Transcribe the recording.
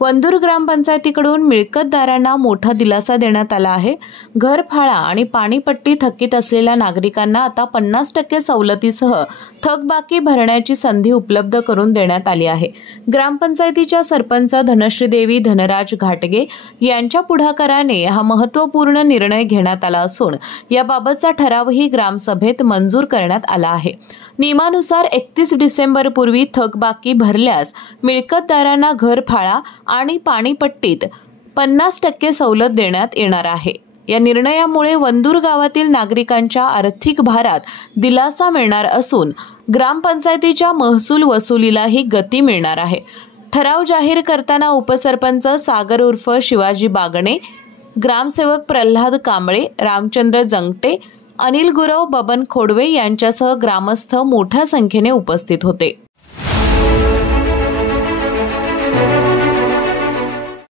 वंदूर ग्रामपंचायतीकडून मिळकतदारांना मोठा दिलासा देण्यात आला आहे। घरफाळा आणि पाणीपट्टी थकीत असलेल्या नागरिकांना आता 50% सवलतीसह थकबाकी भरण्याची संधी उपलब्ध करून देण्यात आली आहे। ग्रामपंचायतीच्या सरपंच धनश्रीदेवी धनराज घाटगे यांच्या पुढाकाराने हा महत्त्वपूर्ण निर्णय घेण्यात आला असून याबाबतचा ठरावही ग्रामसभेत मंजूर करण्यात आला आहे। नियमानुसार 31 डिसेंबर पूर्वी थकबाकी भरल्यास मिळकतदारांना घरफाळा आणि पाणीपट्टीत 50% सवलत देण्यात येणार आहे। या निर्णयामुळे वंदूर गावातील नागरिकांच्या आर्थिक भारात दिलासा मिळणार असून ग्रामपंचायतीच्या महसूल वसुलीलाही गती मिळणार आहे। ठराव जाहीर करताना उपसरपंच सागर उर्फ शिवाजी बागणे, ग्रामसेवक प्रल्हाद कांबळे, रामचंद्र जंगटे, अनिल गुरव, बबन खोडवे यांच्यासह ग्रामस्थ मोठ्या संख्येने उपस्थित होते।